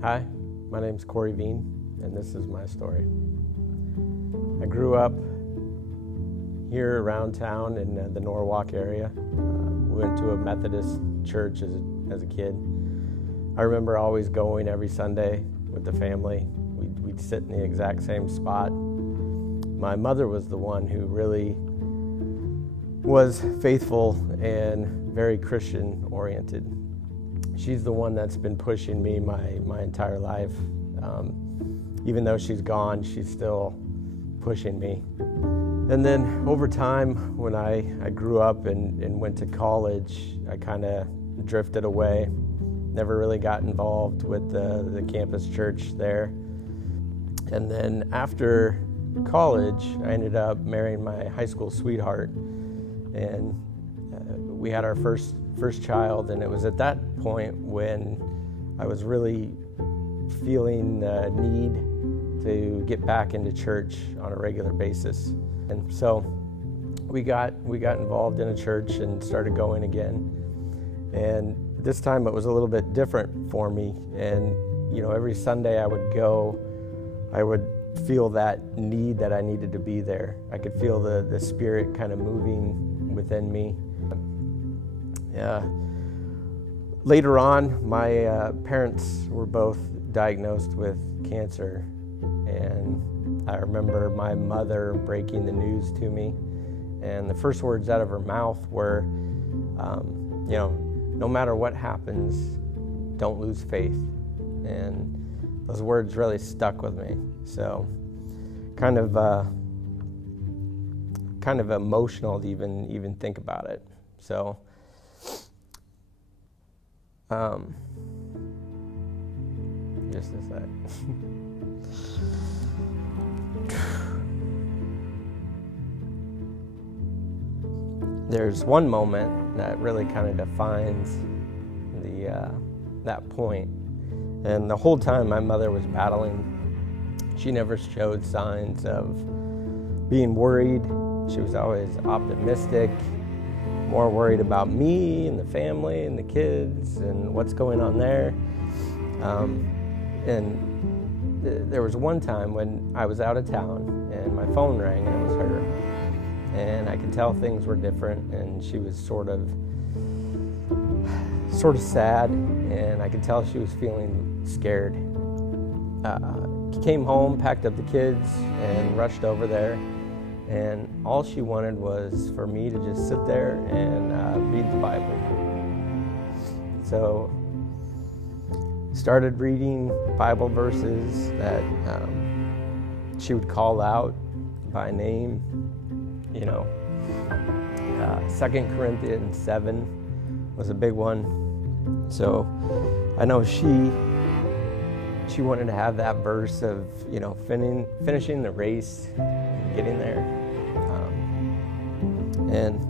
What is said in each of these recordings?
Hi, my name's Cory Veen, and this is my story. I grew up here around town in the Norwalk area. We went to a Methodist church as a kid. I remember always going every Sunday with the family. We'd sit in the exact same spot. My mother was the one who really was faithful and very Christian oriented. She's the one that's been pushing me my entire life. Even though she's gone, she's still pushing me. And then over time, when I grew up and went to college, I kind of drifted away. Never really got involved with the campus church there. And then after college, I ended up marrying my high school sweetheart. And we had our first child, and it was at that point when I was really feeling the need to get back into church on a regular basis. And so we got involved in a church and started going again. And this time it was a little bit different for me. And every Sunday I would go, I would feel that need that I needed to be there. I could feel the Spirit kind of moving within me. Later on, my parents were both diagnosed with cancer, and I remember my mother breaking the news to me, and the first words out of her mouth were, no matter what happens, don't lose faith. And those words really stuck with me. So kind of emotional to even think about it. So just a sec. There's one moment that really kind of defines that point. And the whole time my mother was battling, she never showed signs of being worried. She was always optimistic, more worried about me and the family and the kids and what's going on there. And there was one time when I was out of town and my phone rang and it was her. And I could tell things were different, and she was sort of sad, and I could tell she was feeling scared. Came home, packed up the kids, and rushed over there. And all she wanted was for me to just sit there and read the Bible. So started reading Bible verses that she would call out by name. 2 Corinthians 7 was a big one. So I know she wanted to have that verse of, finishing the race, getting there. And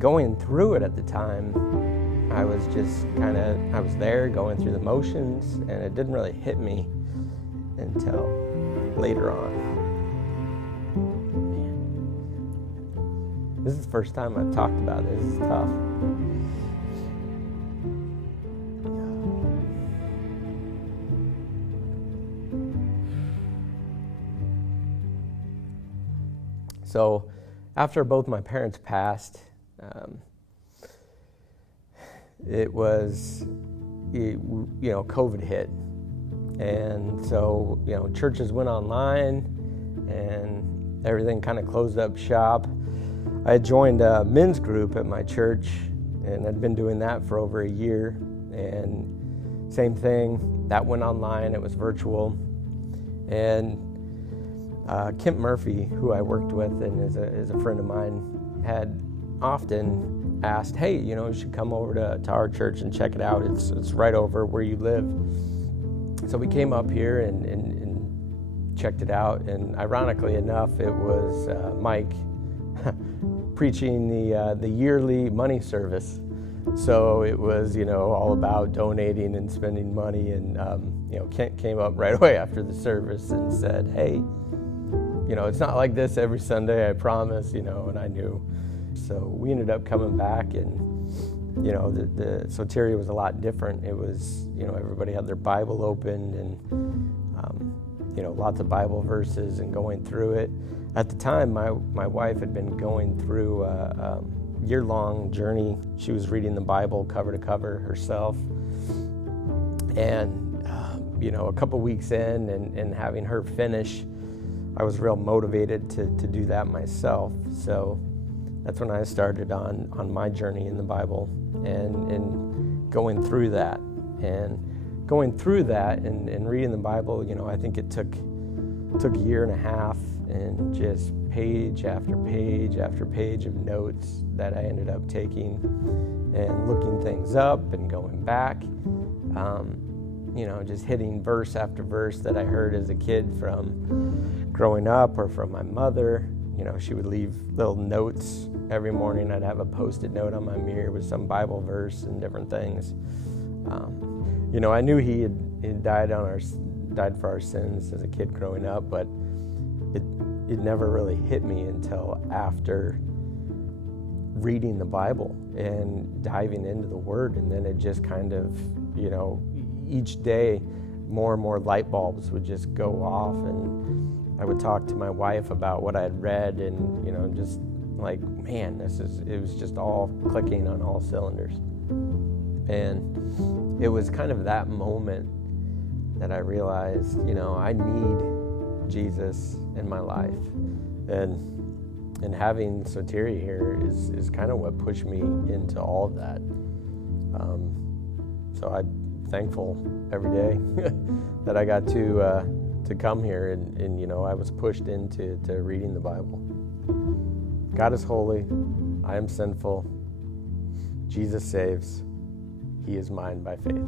going through it at the time, I was just I was there going through the motions, and it didn't really hit me until later on. This is the first time I've talked about this. This is tough. So after both my parents passed, it was, COVID hit. And so, churches went online and everything kind of closed up shop. I had joined a men's group at my church, and I'd been doing that for over a year. And same thing, that went online, it was virtual. And Kim Murphy, who I worked with and is a friend of mine, had often asked, hey, you should come over to our church and check it out. It's right over where you live. So we came up here and checked it out. And ironically enough, it was Mike preaching the yearly money service. So it was, all about donating and spending money. And, Kent came up right away after the service and said, hey, it's not like this every Sunday, I promise, and I knew. So we ended up coming back, and the soteria was a lot different. It was, everybody had their Bible opened and, lots of Bible verses and going through it. At the time, my wife had been going through a year-long journey. She was reading the Bible cover to cover herself. And, a couple weeks in and having her finish, I was real motivated to do that myself. So that's when I started on my journey in the Bible and going through that. And going through that and reading the Bible, I think it took a year and a half and just page after page after page of notes that I ended up taking and looking things up and going back, just hitting verse after verse that I heard as a kid from growing up or from my mother. She would leave little notes every morning. I'd have a Post-it note on my mirror with some Bible verse and different things. I knew he had died for our sins as a kid growing up, but it never really hit me until after reading the Bible and diving into the Word. And then it just kind of, each day more and more light bulbs would just go off, and I would talk to my wife about what I had read, and just like, man, it was just all clicking on all cylinders. And it was kind of that moment that I realized, I need Jesus in my life. And having soteria here is kind of what pushed me into all of that. So I'm thankful every day that I got to come here and I was pushed into reading the Bible. God is holy. I am sinful. Jesus saves. He is mine by faith.